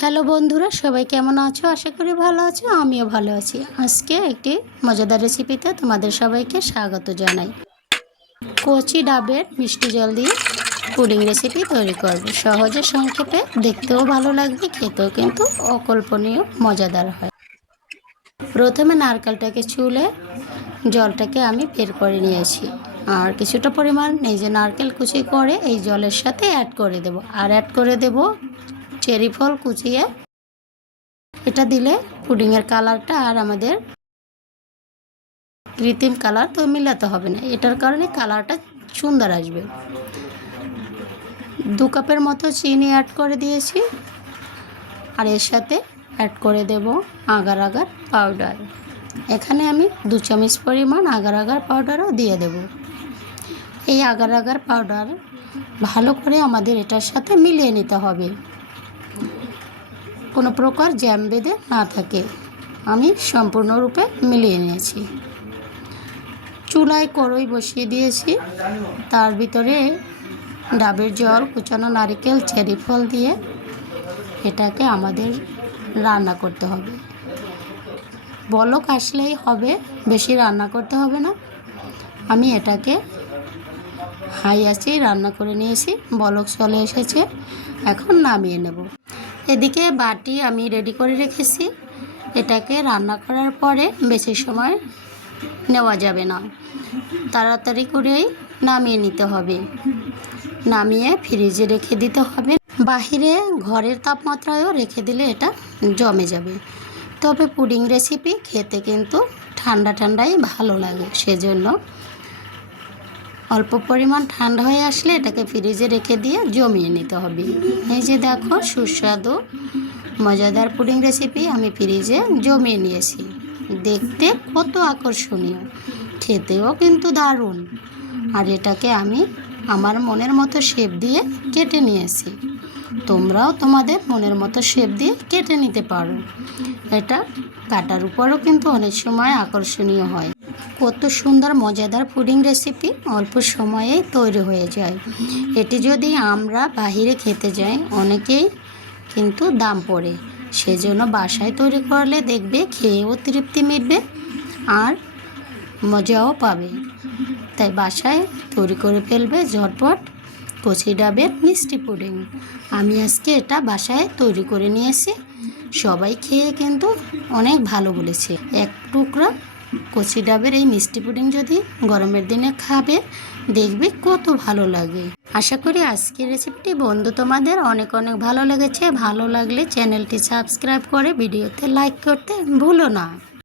Hello বন্ধুরা, সবাই কেমন আছো? আশা করি ভালো আছো, আমিও ভালো আছি। আজকে একটি মজাদার রেসিপিতে তোমাদের সবাইকে স্বাগত জানাই। কচি ডাবের মিষ্টি জল দিয়ে পুডিং রেসিপি তৈরি করব। সহজে সংক্ষেপে দেখতেও ভালো লাগবে, খেতেও কিন্তু অকল্পনীয়, মজাদার হয়। প্রথমে নারকেলটাকে চুলে জলটাকে আমি বের করে নিয়েছি। আর কিছুটা পরিমাণ এই যে নারকেল কুচি করে এই জলের সাথে অ্যাড করে দেব। আর অ্যাড করে দেব চেরি ফল কুচিয়ে এটা দিলে পুডিংয়ের কালারটা আর আমাদের কৃত্রিম কালার তো মিলাতে হবে না। এটার কারণে কালারটা সুন্দর আসবে। দু কাপের মতো চিনি অ্যাড করে দিয়েছি। আর এর সাথে অ্যাড করে দেব আগার আগার পাউডার এখানে আমি দু চামচ পরিমাণ আগার আগার পাউডারও দিয়ে দেব। এই আগার আগার পাউডার ভালো করে আমাদের এটার সাথে মিলিয়ে নিতে হবে। কোনো প্রকার জ্যাম বেঁধে না থাকে। আমি সম্পূর্ণরূপে মিলিয়ে নিয়েছি। চুলায় কড়ই বসিয়ে দিয়েছি। তার ভিতরে ডাবের জল, কুচানো নারিকেল, চেরি ফল দিয়ে এটাকে আমাদের রান্না করতে হবে। বলক আসলেই হবে, বেশি রান্না করতে হবে না। আমি এটাকে হাই আঁচেই রান্না করে নিয়েছি। বলক চলে এসেছে। এখন নামিয়ে নেব। এদিকে বাটি আমি রেডি করে রেখেছি। এটাকে রান্না করার পরে বেশি সময় নেওয়া যাবে না। তাড়াতাড়ি করেই নামিয়ে নিতে হবে। নামিয়ে ফ্রিজে রেখে দিতে হবে। বাহিরে ঘরের তাপমাত্রায়ও রেখে দিলে এটা জমে যাবে। তবে পুডিং রেসিপি খেতে কিন্তু ঠান্ডা ঠান্ডাই ভালো লাগে, সেজন্য অল্প পরিমাণ ঠান্ডা হয়ে আসলে এটাকে ফ্রিজে রেখে দিয়ে জমিয়ে নিতে হবে। এই যে দেখো, সুস্বাদু, মজাদার পুডিং রেসিপি আমি ফ্রিজে জমিয়ে নিয়েছি। দেখতে কত আকর্ষণীয়, খেতেও কিন্তু দারুণ। আর এটাকে আমি আমার মনের মতো শেপ দিয়ে কেটে নিয়েছি। তোমরাও তোমাদের মনের মতো শেপ দিয়ে কেটে নিতে পারো। এটা কাটার উপরও কিন্তু অনেক সময় আকর্ষণীয় হয়। কত সুন্দর, মজাদার পুডিং রেসিপি অল্প সময়ে তৈরি হয়ে যায়। এটি যদি আমরা বাহিরে খেতে যাই, অনেকেই কিন্তু দাম পড়ে। সেজন্য বাসায় তৈরি করলে দেখবে খেয়েও তৃপ্তি মিটবে আর মজাও পাবে। তাই বাসায় তৈরি করে ফেলবে ঝটপট কচি ডাবের মিষ্টি পুডিং। আমি আজকে এটা বাসায় তৈরি করে নিয়েছি। সবাই খেয়ে কিন্তু অনেক ভালো বলেছে। এক টুকরা কচি ডাবের এই মিষ্টি পুডিং যদি গরমের দিনে খাবে, দেখবে কত ভালো লাগে। আশা করি আজকের রেসিপিটি বন্ধু তোমাদের অনেক অনেক ভালো লেগেছে। ভালো লাগলে চ্যানেলটি সাবস্ক্রাইব করে ভিডিওতে লাইক করতে ভুলো না।